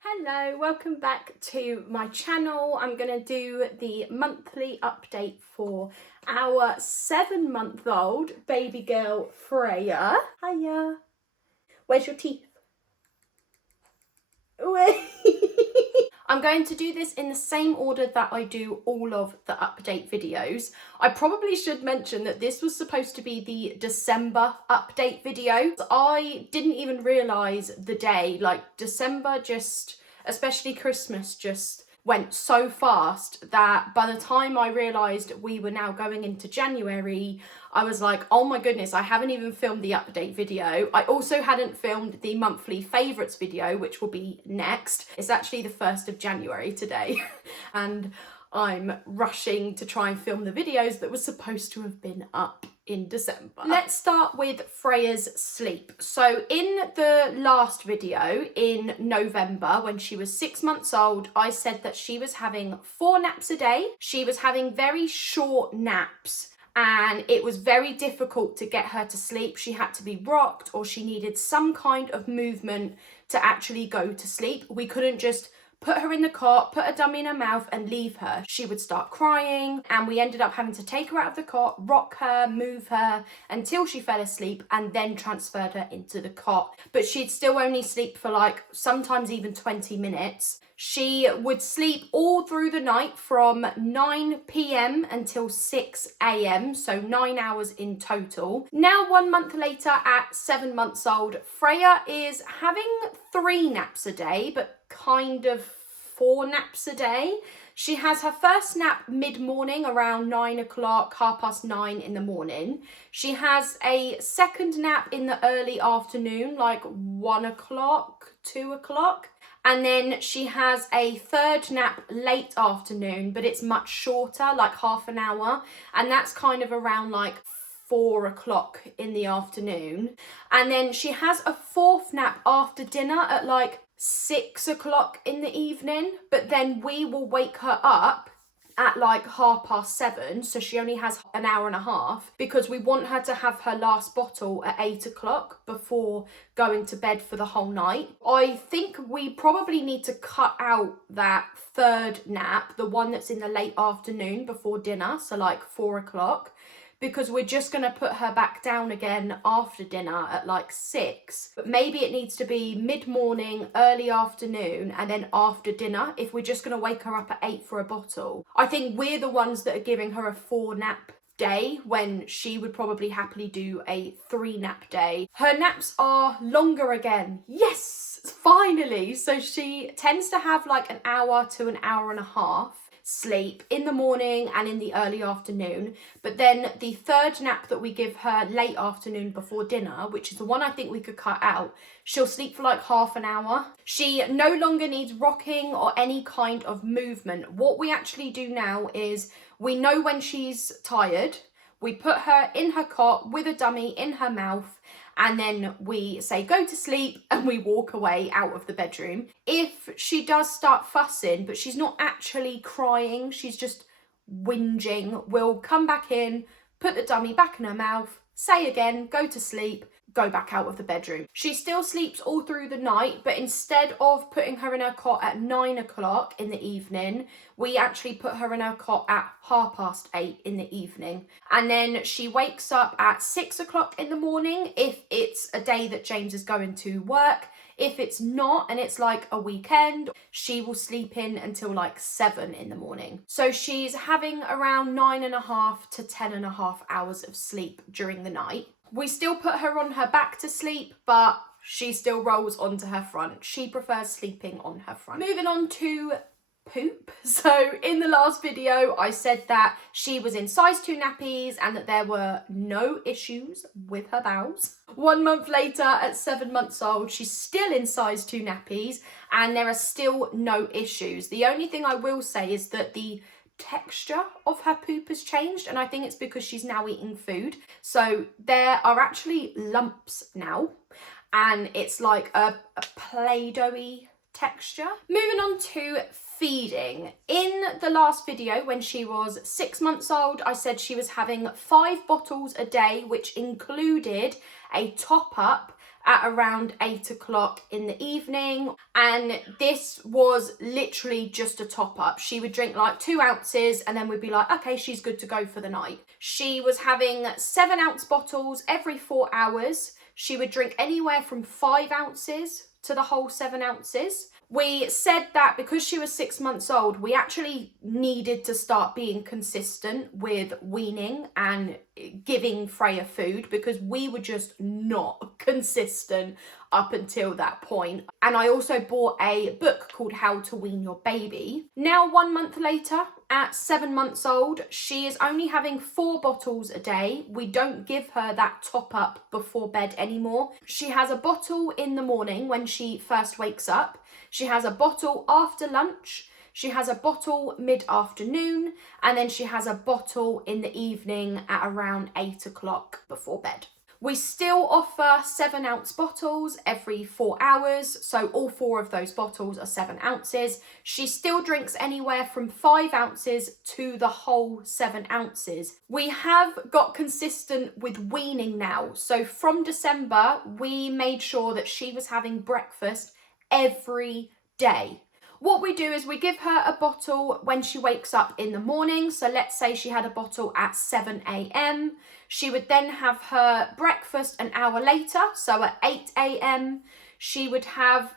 Hello, welcome back to my channel. I'm going to do the monthly update for our 7-month-old baby girl Freya. Hiya. Where's your teeth? I'm going to do this in the same order that I do all of the update videos. I probably should mention that this was supposed to be the December update video. I didn't even realise the day, like December especially Christmas, just went so fast that by the time I realised we were now going into January, I was like, oh my goodness, I haven't even filmed the update video. I also hadn't filmed the monthly favourites video, which will be next. It's actually the 1st of January today, and I'm rushing to try and film the videos that were supposed to have been up in December. Let's start with Freya's sleep. So in the last video in November, when she was 6 months old, I said that she was having 4 naps a day. She was having very short naps, and it was very difficult to get her to sleep. She had to be rocked, or she needed some kind of movement to actually go to sleep. We couldn't just put her in the cot, put a dummy in her mouth and leave her. She would start crying, and we ended up having to take her out of the cot, rock her, move her until she fell asleep, and then transferred her into the cot. But she'd still only sleep for like sometimes even 20 minutes. She would sleep all through the night from 9 p.m. until 6 a.m, so 9 hours in total. Now 1 month later, at 7 months old, Freya is having 3 naps a day, but kind of 4 naps a day. She has her first nap mid-morning around 9 o'clock, 9:30 in the morning. She has a second nap in the early afternoon, like 1 o'clock, 2 o'clock. And then she has a third nap late afternoon, but it's much shorter, like half an hour. And that's kind of around like 4 o'clock in the afternoon. And then she has a 4th nap after dinner at like 6 o'clock in the evening, but then we will wake her up at like 7:30, so she only has an hour and a half, because we want her to have her last bottle at 8 o'clock before going to bed for the whole night. I think we probably need to cut out that 3rd nap, the one that's in the late afternoon before dinner, so like 4 o'clock, because we're just going to put her back down again after dinner at like 6. But maybe it needs to be mid-morning, early afternoon, and then after dinner if we're just going to wake her up at 8 for a bottle. I think we're the ones that are giving her a 4 nap day when she would probably happily do a 3 nap day. Her naps are longer again. Yes, finally. So she tends to have like an hour to an hour and a half sleep in the morning and in the early afternoon, but then the 3rd nap that we give her late afternoon before dinner, which is the one I think we could cut out, she'll sleep for like half an hour. She no longer needs rocking or any kind of movement. What we actually do now is we know when she's tired, we put her in her cot with a dummy in her mouth, and then we say go to sleep and we walk away out of the bedroom. If she does start fussing, but she's not actually crying, she's just whinging, we'll come back in, put the dummy back in her mouth, say again, go to sleep, go back out of the bedroom. She still sleeps all through the night, but instead of putting her in her cot at 9 o'clock in the evening, we actually put her in her cot at 8:30 in the evening. And then she wakes up at 6 o'clock in the morning if it's a day that James is going to work. If it's not, and it's like a weekend, she will sleep in until like 7 in the morning. So she's having around 9.5 to 10.5 hours of sleep during the night. We still put her on her back to sleep, but she still rolls onto her front. She prefers sleeping on her front. Moving on to poop. So in the last video, I said that she was in size 2 nappies and that there were no issues with her bowels. 1 month later, at 7 months old, she's still in size 2 nappies and there are still no issues. The only thing I will say is that the texture of her poop has changed, and I think it's because she's now eating food. So there are actually lumps now, and it's like a Play-Doh-y texture. Moving on to feeding. In the last video, when she was 6 months old, I said she was having 5 bottles a day, which included a top up at around 8 o'clock in the evening. And this was literally just a top up. She would drink like 2 ounces and then we'd be like, okay, she's good to go for the night. She was having 7-ounce bottles every 4 hours. She would drink anywhere from 5 ounces to the whole 7 ounces. We said that because she was 6 months old, we actually needed to start being consistent with weaning and giving Freya food because we were just not consistent up until that point. And I also bought a book called How to Wean Your Baby. Now, 1 month later, at 7 months old, she is only having 4 bottles a day. We don't give her that top up before bed anymore. She has a bottle in the morning when she first wakes up. She has a bottle after lunch. She has a bottle mid-afternoon, and then she has a bottle in the evening at around 8 o'clock before bed. We still offer 7-ounce bottles every 4 hours, so all 4 of those bottles are 7 ounces. She still drinks anywhere from 5 ounces to the whole 7 ounces. We have got consistent with weaning now, so from December, we made sure that she was having breakfast every day. What we do is we give her a bottle when she wakes up in the morning. So let's say she had a bottle at 7 a.m. She would then have her breakfast an hour later. So at 8 a.m. she would have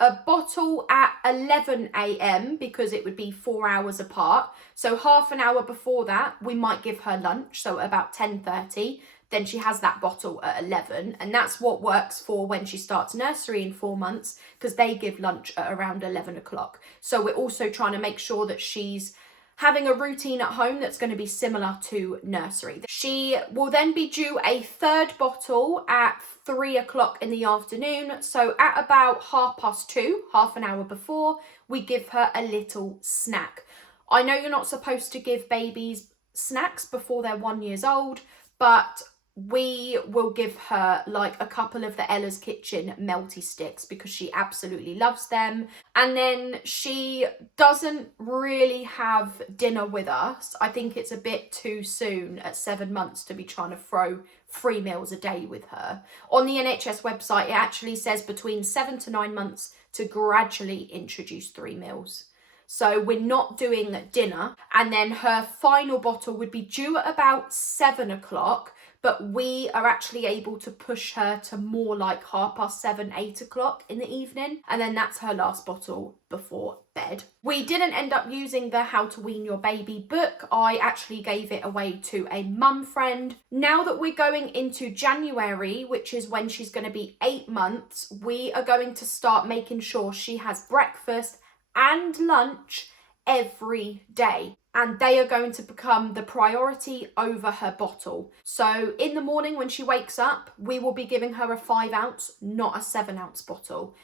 a bottle at 11 a.m. because it would be 4 hours apart. So half an hour before that, we might give her lunch. So at about 10:30. Then she has that bottle at 11, and that's what works for when she starts nursery in 4 months, because they give lunch at around 11 o'clock. So we're also trying to make sure that she's having a routine at home that's going to be similar to nursery. She will then be due a 3rd bottle at 3 o'clock in the afternoon. So at about 2:30, half an hour before, we give her a little snack. I know you're not supposed to give babies snacks before they're 1 year old, but we will give her like a couple of the Ella's Kitchen melty sticks because she absolutely loves them. And then she doesn't really have dinner with us. I think it's a bit too soon at 7 months to be trying to throw 3 meals a day with her. On the NHS website, it actually says between 7 to 9 months to gradually introduce 3 meals. So we're not doing dinner. And then her final bottle would be due at about 7 o'clock. But we are actually able to push her to more like 7:30, 8 o'clock in the evening. And then that's her last bottle before bed. We didn't end up using the How to Wean Your Baby book. I actually gave it away to a mum friend. Now that we're going into January, which is when she's going to be 8 months, we are going to start making sure she has breakfast and lunch every day. And they are going to become the priority over her bottle. So in the morning when she wakes up, we will be giving her a 5 ounce, not a 7 ounce bottle.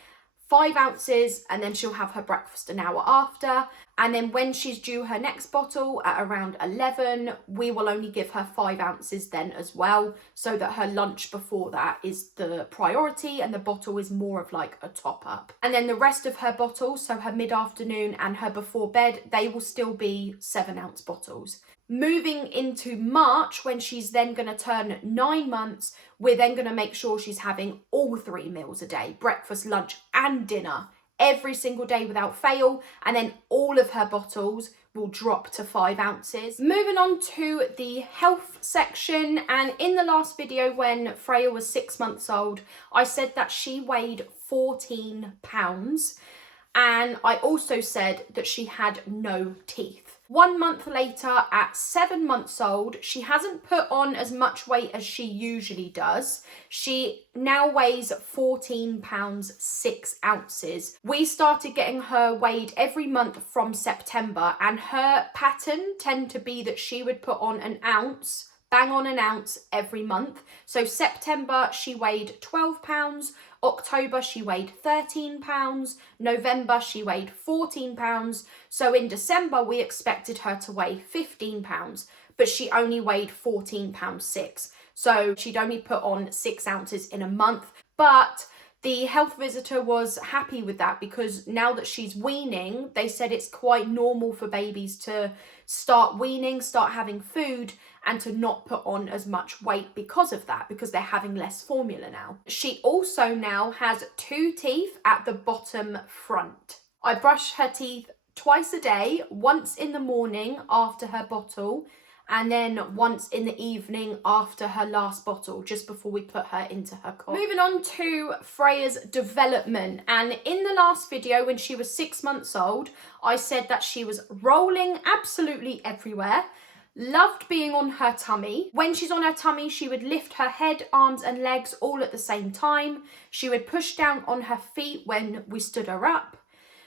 5 ounces, and then she'll have her breakfast an hour after. And then when she's due her next bottle at around 11, we will only give her 5 ounces then as well, so that her lunch before that is the priority and the bottle is more of like a top up. And then the rest of her bottles, so her mid-afternoon and her before bed, they will still be 7 ounce bottles. Moving into March, when she's then going to turn 9 months, we're then going to make sure she's having all 3 meals a day, breakfast, lunch and dinner, every single day without fail. And then all of her bottles will drop to 5 ounces. Moving on to the health section. And in the last video when Freya was 6 months old, I said that she weighed 14 pounds. And I also said that she had no teeth. 1 month later, at 7 months old, she hasn't put on as much weight as she usually does. She now weighs 14 pounds 6 ounces. We started getting her weighed every month from September, and her pattern tend to be that she would put on an ounce, bang on an ounce every month. So September, she weighed 12 pounds. October, she weighed 13 pounds. November, she weighed 14 pounds. So in December, we expected her to weigh 15 pounds, but she only weighed 14 pounds 6. So she'd only put on 6 ounces in a month. But The health visitor was happy with that because now that she's weaning, they said it's quite normal for babies to start weaning, start having food, and to not put on as much weight because of that, because they're having less formula now. She also now has 2 teeth at the bottom front. I brush her teeth twice a day, once in the morning after her bottle, and then once in the evening after her last bottle, just before we put her into her cot. Moving on to Freya's development, and in the last video when she was 6 months old, I said that she was rolling absolutely everywhere, loved being on her tummy. When she's on her tummy, she would lift her head, arms and legs all at the same time. She would push down on her feet when we stood her up.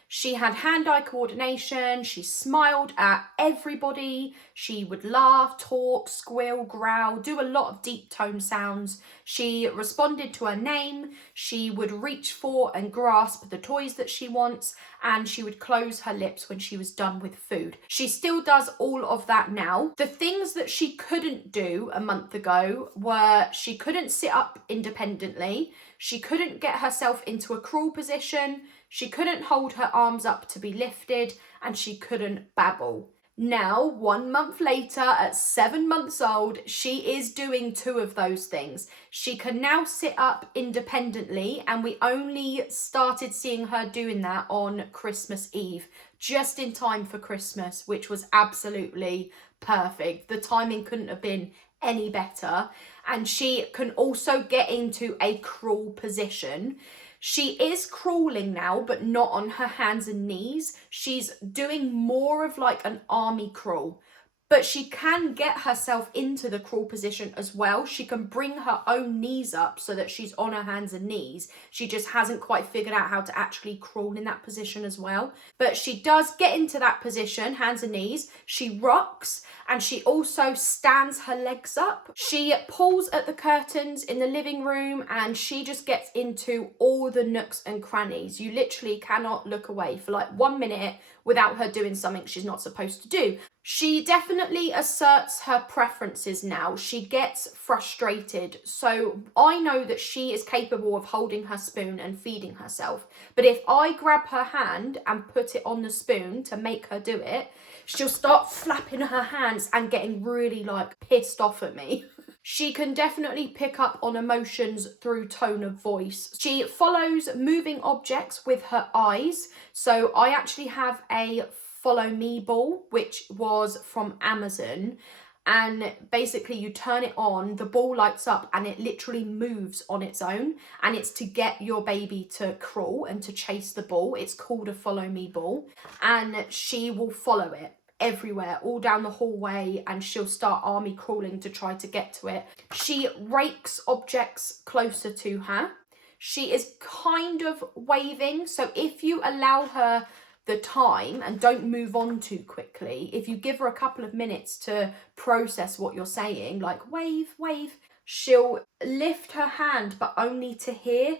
She had hand-eye coordination, she smiled at everybody, she would laugh, talk, squeal, growl, do a lot of deep tone sounds. She responded to her name, she would reach for and grasp the toys that she wants, and she would close her lips when she was done with food. She still does all of that now. The things that she couldn't do a month ago were she couldn't sit up independently, she couldn't get herself into a crawl position, she couldn't hold her arms up to be lifted, and she couldn't babble. Now, 1 month later, at 7 months old, she is doing 2 of those things. She can now sit up independently, and we only started seeing her doing that on Christmas Eve, just in time for Christmas, which was absolutely perfect. The timing couldn't have been any better. And she can also get into a crawl position. She is crawling now, but not on her hands and knees. She's doing more of like an army crawl, but she can get herself into the crawl position as well. She can bring her own knees up so that she's on her hands and knees. She just hasn't quite figured out how to actually crawl in that position as well. But she does get into that position, hands and knees. She rocks, and she also stands her legs up. She pulls at the curtains in the living room, and she just gets into all the nooks and crannies. You literally cannot look away for like 1 minute without her doing something she's not supposed to do. She definitely asserts her preferences now. She gets frustrated. So I know that she is capable of holding her spoon and feeding herself. But if I grab her hand and put it on the spoon to make her do it, she'll start flapping her hands and getting really like pissed off at me. She can definitely pick up on emotions through tone of voice. She follows moving objects with her eyes. So I actually have a follow me ball, which was from Amazon. And basically you turn it on, the ball lights up, and it literally moves on its own. And it's to get your baby to crawl and to chase the ball. It's called a follow me ball. And she will follow it everywhere, all down the hallway, and she'll start army crawling to try to get to it. She rakes objects closer to her. She is kind of waving, so if you allow her the time and don't move on too quickly, if you give her a couple of minutes to process what you're saying, like wave, wave, she'll lift her hand but only to here,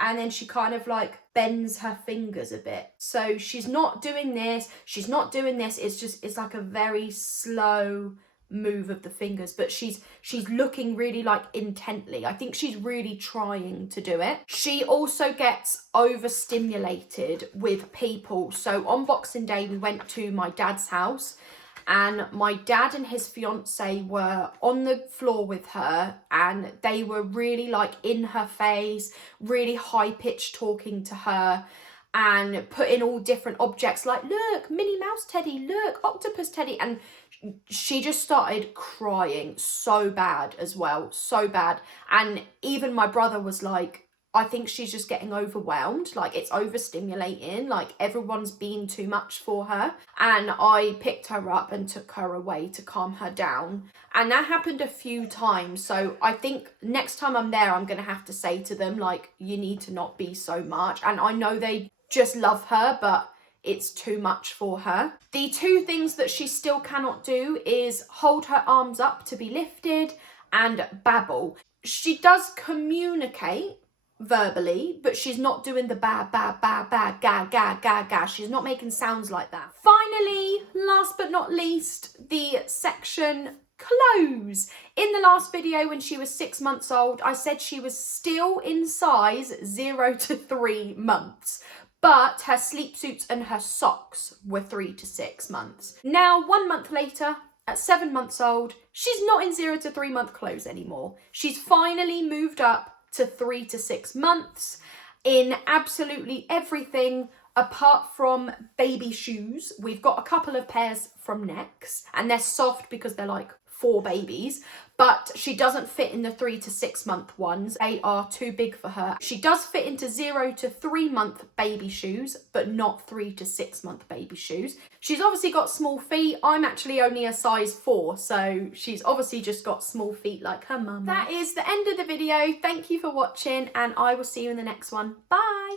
and then she kind of like bends her fingers a bit. So she's not doing this, she's not doing this, it's like a very slow move of the fingers, but she's looking really like intently. I think she's really trying to do it. She also gets overstimulated with people. So on Boxing Day we went to my dad's house, and my dad and his fiance were on the floor with her, and they were really like in her face, really high-pitched talking to her, and putting all different objects like, look, Minnie Mouse teddy, look, octopus teddy, and she just started crying so bad as well, so bad. And even my brother was like, I think she's just getting overwhelmed, like it's overstimulating, like everyone's being too much for her. And I picked her up and took her away to calm her down. And that happened a few times. So I think next time I'm there, I'm going to have to say to them, like, you need to not be so much. And I know they just love her, but it's too much for her. The 2 things that she still cannot do is hold her arms up to be lifted and babble. She does communicate verbally, but she's not doing the ba, ba, ba, ba, ga, ga, ga, ga. She's not making sounds like that. Finally, last but not least, the section clothes. In the last video when she was 6 months old, I said she was still in size 0 to 3 months, but her sleep suits and her socks were 3 to 6 months. Now, 1 month later, at 7 months old, she's not in 0 to 3 month clothes anymore. She's finally moved up to 3 to 6 months in absolutely everything apart from baby shoes. We've got a couple of pairs from Next, and they're soft because they're like for babies, but she doesn't fit in the 3 to 6 month ones. They are too big for her. She does fit into 0 to 3 month baby shoes, but not 3 to 6 month baby shoes. She's obviously got small feet. I'm actually only a size 4, so she's obviously just got small feet like her mum. That is the end of the video. Thank you for watching, and I will see you in the next one. Bye.